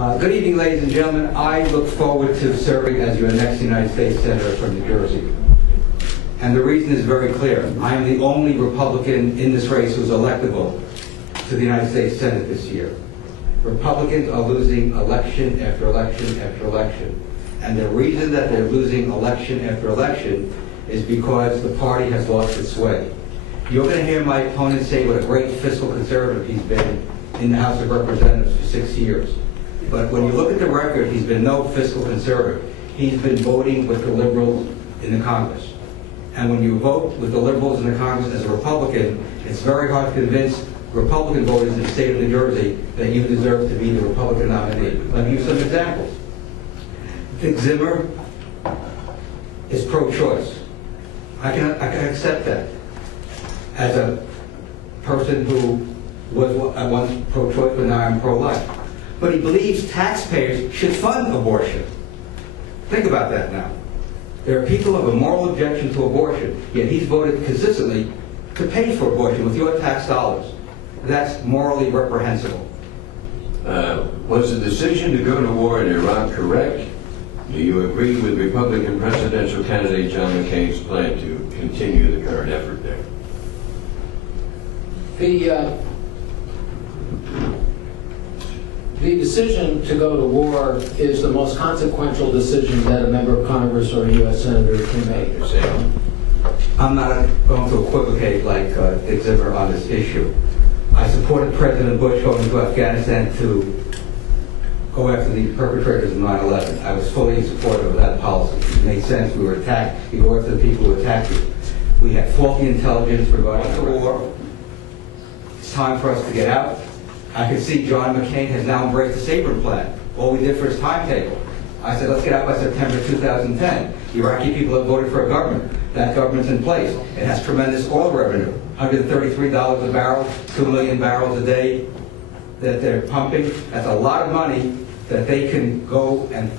Good evening, ladies and gentlemen. I look forward to serving as your next United States Senator from New Jersey. And the reason is very clear. I am the only Republican in this race who's electable to the United States Senate this year. Republicans are losing election after election after election. And the reason that they're losing election after election is because the party has lost its way. You're going to hear my opponent say what a great fiscal conservative he's been in the House of Representatives for 6 years. But when you look at the record, he's been no fiscal conservative. He's been voting with the liberals in the Congress. And when you vote with the liberals in the Congress as a Republican, it's very hard to convince Republican voters in the state of New Jersey that you deserve to be the Republican nominee. Let me give you some examples. Dick Zimmer is pro-choice. I can accept that as a person who was at once pro-choice, but now I'm pro-life. But he believes taxpayers should fund abortion. Think about that now. There are people who have a moral objection to abortion, yet he's voted consistently to pay for abortion with your tax dollars. That's morally reprehensible. Was the decision to go to war in Iraq correct? Do you agree with Republican presidential candidate John McCain's plan to continue the current effort there? The decision to go to war is the most consequential decision that a member of Congress or a U.S. Senator can make. I'm not going to equivocate like Dick Zimmer on this issue. I supported President Bush going to Afghanistan to go after the perpetrators of 9/11. I was fully in support of that policy. It made sense. We were attacked. You go after the people who attacked you. We had faulty intelligence regarding the war. It's time for us to get out. I can see John McCain has now embraced the Sabrin plan. All we did for his timetable. I said, let's get out by September 2010. The Iraqi people have voted for a government. That government's in place. It has tremendous oil revenue. $133 a barrel, 2 million barrels a day that they're pumping. That's a lot of money that they can go and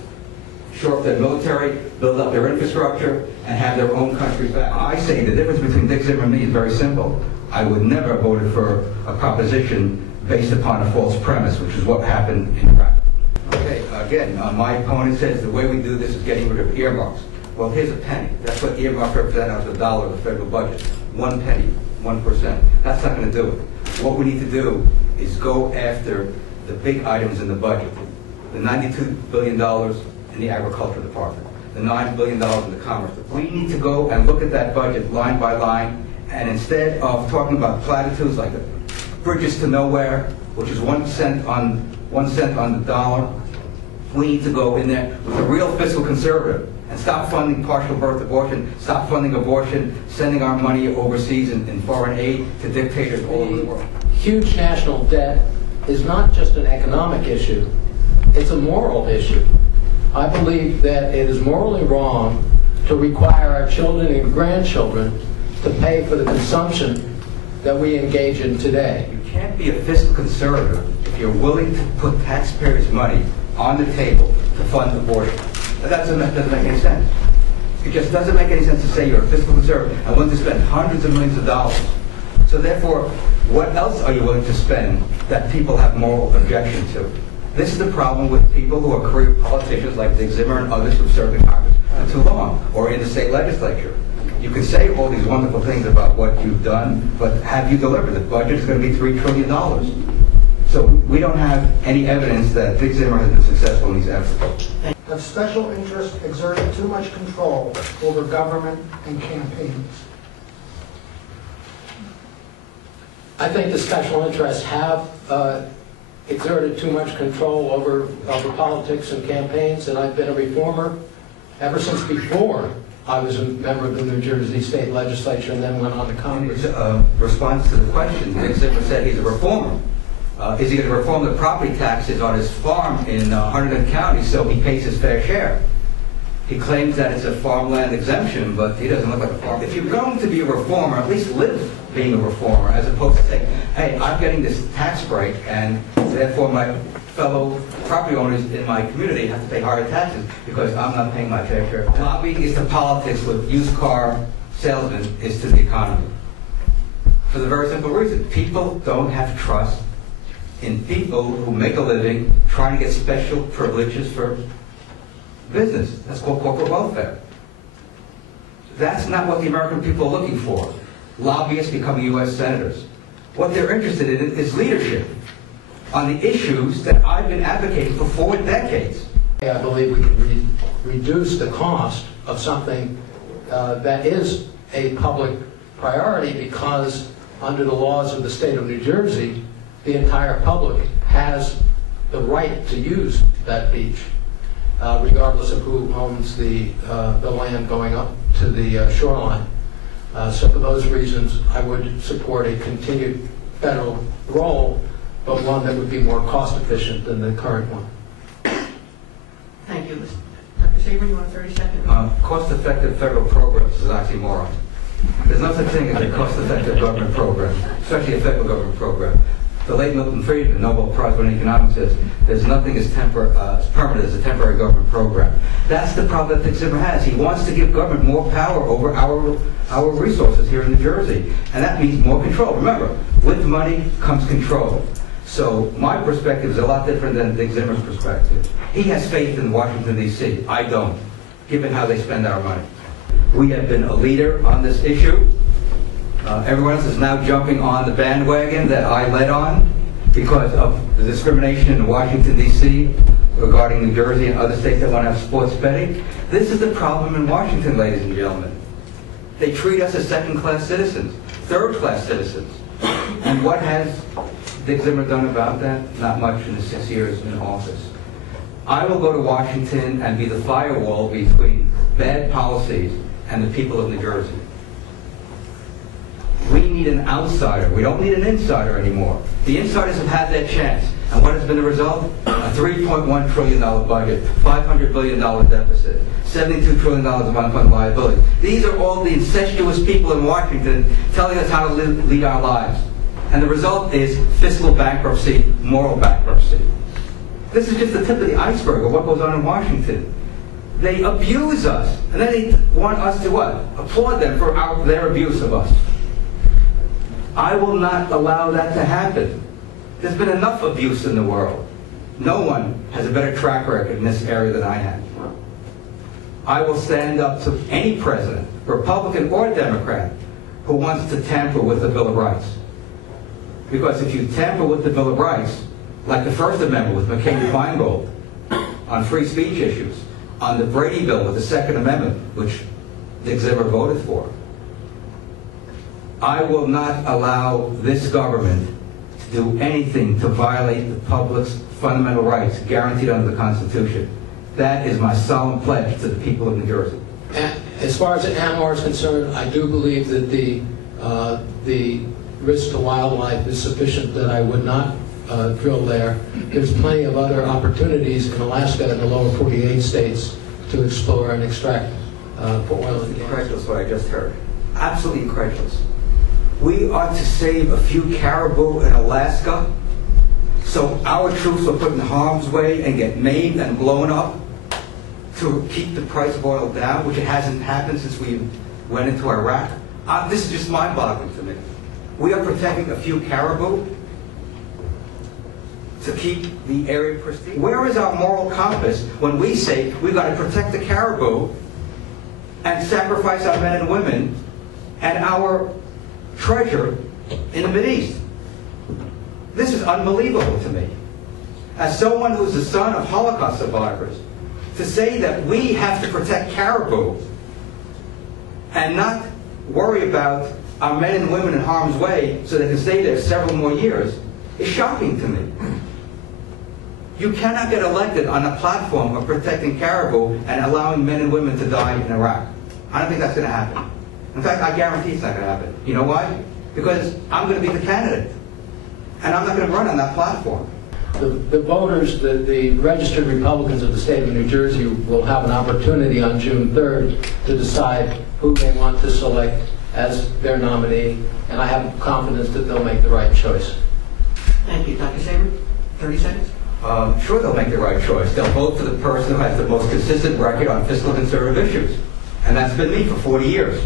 shore up their military, build up their infrastructure, and have their own country back. I say the difference between Dick Zimmer and me is very simple. I would never have voted for a proposition based upon a false premise, which is what happened in Iraq. Okay, again, my opponent says the way we do this is getting rid of earmarks. Well, here's a penny. That's what earmarks represent out of the dollar of the federal budget. 1 penny, 1%. That's not going to do it. What we need to do is go after the big items in the budget. The $92 billion in the agriculture department. The $9 billion in the commerce department. We need to go and look at that budget line by line, and instead of talking about platitudes like the bridges to nowhere, which is 1 cent on the dollar, we need to go in there with a real fiscal conservative and stop funding partial birth abortion, stop funding abortion, sending our money overseas in foreign aid to dictators all over the world. Huge national debt is not just an economic issue, it's a moral issue. I believe that it is morally wrong to require our children and grandchildren to pay for the consumption that we engage in today. You can't be a fiscal conservative if you're willing to put taxpayers' money on the table to fund abortion. That doesn't make any sense. It just doesn't make any sense to say you're a fiscal conservative and willing to spend hundreds of millions of dollars. So therefore, what else are you willing to spend that people have moral objection to? This is the problem with people who are career politicians like Dick Zimmer and others who've served in Congress for too long, or in the state legislature. You can say all these wonderful things about what you've done, but have you delivered? The budget is going to be $3 trillion. So we don't have any evidence that Dick Zimmer has been successful in these efforts. Have special interests exerted too much control over government and campaigns? I think the special interests have exerted too much control over politics and campaigns, and I've been a reformer ever since before I was a member of the New Jersey State Legislature and then went on to Congress. In response to the question, Dick Zimmer said he's a reformer. Is he going to reform the property taxes on his farm in Hunterdon County so he pays his fair share? He claims that it's a farmland exemption, but he doesn't look like a farmer. If you're going to be a reformer, at least live being a reformer, as opposed to saying, hey, I'm getting this tax break, and therefore my fellow property owners in my community have to pay higher taxes because I'm not paying my fair share. Lobbying is to politics what used car salesmen is to the economy. For the very simple reason, people don't have trust in people who make a living trying to get special privileges for business. That's called corporate welfare. That's not what the American people are looking for. Lobbyists becoming U.S. senators. What they're interested in is leadership on the issues that I've been advocating for 4 decades. I believe we can reduce the cost of something that is a public priority, because under the laws of the state of New Jersey, the entire public has the right to use that beach, regardless of who owns the land going up to the shoreline. So for those reasons, I would support a continued federal role, but one that would be more cost efficient than the current one. Thank you. Dr. Sabrin, you want 30 seconds? Cost-effective federal programs is oxymoron. There's no such thing as a cost-effective government program, especially a federal government program. The late Milton Friedman, Nobel Prize-winning economist, says there's nothing as permanent as a temporary government program. That's the problem that Dick Zimmer has. He wants to give government more power over our resources here in New Jersey, and that means more control. Remember, with money comes control. So my perspective is a lot different than Dick Zimmer's perspective. He has faith in Washington, D.C. I don't, given how they spend our money. We have been a leader on this issue. Everyone else is now jumping on the bandwagon that I led on because of the discrimination in Washington, D.C. regarding New Jersey and other states that want to have sports betting. This is the problem in Washington, ladies and gentlemen. They treat us as second-class citizens, third-class citizens. And what has Dick Zimmer done about that? Not much in the 6 years in office. I will go to Washington and be the firewall between bad policies and the people of New Jersey. We need an outsider. We don't need an insider anymore. The insiders have had their chance. And what has been the result? A $3.1 trillion budget, $500 billion deficit, $72 trillion of unfunded liability. These are all the incestuous people in Washington telling us how to lead our lives. And the result is fiscal bankruptcy, moral bankruptcy. This is just the tip of the iceberg of what goes on in Washington. They abuse us, and then they want us to what? Applaud them for their abuse of us. I will not allow that to happen. There's been enough abuse in the world. No one has a better track record in this area than I have. I will stand up to any president, Republican or Democrat, who wants to tamper with the Bill of Rights. Because if you tamper with the Bill of Rights, like the First Amendment with McCain-Feingold, on free speech issues, on the Brady Bill with the Second Amendment, which Dick Zimmer voted for, I will not allow this government to do anything to violate the public's fundamental rights guaranteed under the Constitution. That is my solemn pledge to the people of New Jersey. As far as ANWR is concerned, I do believe that the risk to wildlife is sufficient that I would not drill there. There's plenty of other opportunities in Alaska and the lower 48 states to explore and extract for oil and gas. Incredulous what I just heard. Absolutely incredulous. We are to save a few caribou in Alaska, so our troops are put in harm's way and get maimed and blown up to keep the price of oil down, which it hasn't happened since we went into Iraq. This is just mind-boggling to me. We are protecting a few caribou to keep the area pristine. Where is our moral compass when we say we've got to protect the caribou and sacrifice our men and women and our treasure in the Mideast? This is unbelievable to me. As someone who's the son of Holocaust survivors, to say that we have to protect caribou and not worry about our men and women in harm's way so they can stay there several more years is shocking to me. You cannot get elected on a platform of protecting caribou and allowing men and women to die in Iraq. I don't think that's going to happen. In fact, I guarantee it's not going to happen. You know why? Because I'm going to be the candidate. And I'm not going to run on that platform. The voters, the registered Republicans of the state of New Jersey will have an opportunity on June 3rd to decide who they want to select as their nominee, and I have confidence that they'll make the right choice. Thank you. Dr. Sabrin, 30 seconds. Sure, they'll make the right choice. They'll vote for the person who has the most consistent record on fiscal conservative issues. And that's been me for 40 years.